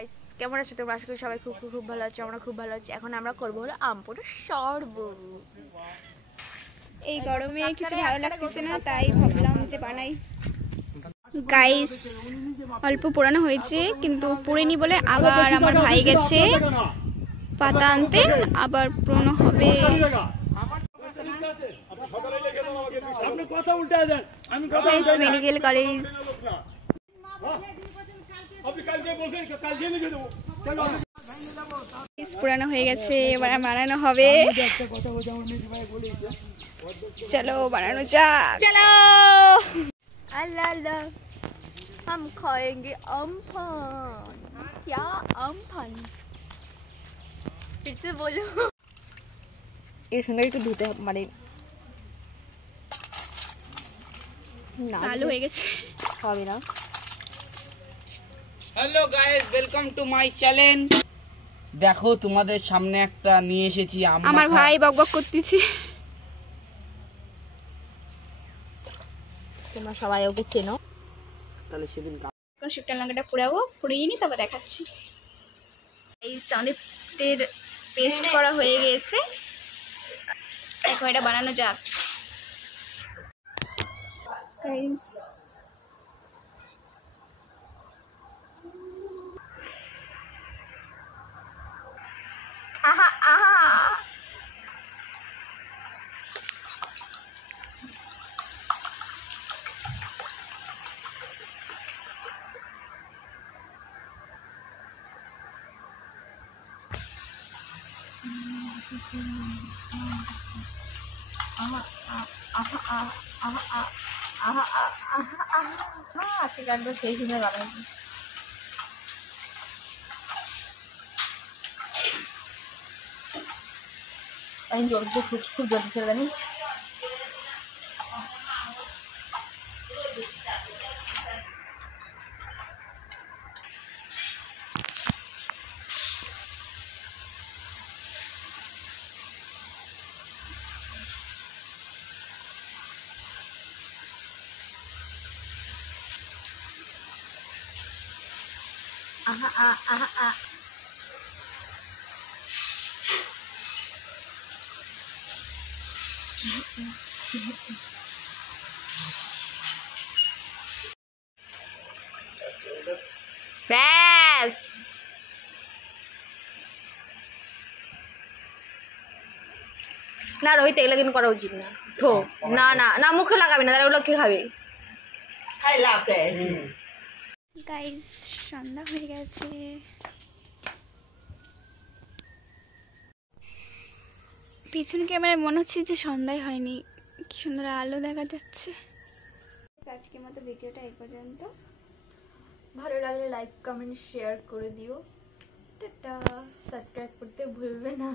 Guys কেমন আছো তোমরা? আশা করি সবাই খুব খুব খুব ভালো আছো। আমরা খুব ভালো আছি। এখন আমরা করবো হলো আম পোড়ার শরবত। এই গরমে কিছু ভালো লাগতেছে না, তাই ভাবলাম যে বানাই। গাইস অল্প পোড়ানো হয়েছে, কিন্তু পোড়েনি বলে আবার আমার ভাই গেছে পাতা আনতে, আবার পোড়ানো হবে। মেডিকেল কলেজ পোড়ানো হয়ে গেছে, এবার বানানো হবে। চলো বানানো যাক। চলো अल्लाह अल्लाह हम खाएंगे अम्फान। क्या अम्फान? फिर से बोलो। এর সঙ্গে একটু ধুতে মানে আলু হয়ে গেছে, হবে না। Hello guys, welcome to my channel. দেখো তোমাদের সামনে একটা নিয়ে এসেছি আম। আমার ভাই বকবক করতেছে। তোমরা সবাই ওকে চেনো। তাহলে সেদিন শুকনো লঙ্কাটা পোড়াবো, পুড়িয়ে নি তারপর দেখাচ্ছি। এই সন্দেহের পেস্ট করা হয়ে গিয়েছে, এখন এটা বানানো যাক। আহা আহা আজকে গানটা সেই শুনে গালাইছি। আমি জ্বলছে, খুব খুব জ্বলছে জানি। আহা আহা আহা ব্যাস। না রোহিত, এগুলো কিন্তু করা উচিত না। থো না না না, মুখে লাগাবি না, তাহলে ওগুলো কে খাবে? গাইস সন্ধ্যা হয়ে গেছে, পিছন ক্যামেরায় মনে হচ্ছে যে সন্ধ্যায় হয়নি, কি সুন্দর আলো দেখা যাচ্ছে। আজকের মতো ভিডিওটা এই পর্যন্ত। ভালো লাগলে লাইক কমেন্ট শেয়ার করে দিও। টাটা, সাবস্ক্রাইব করতে ভুলবে না।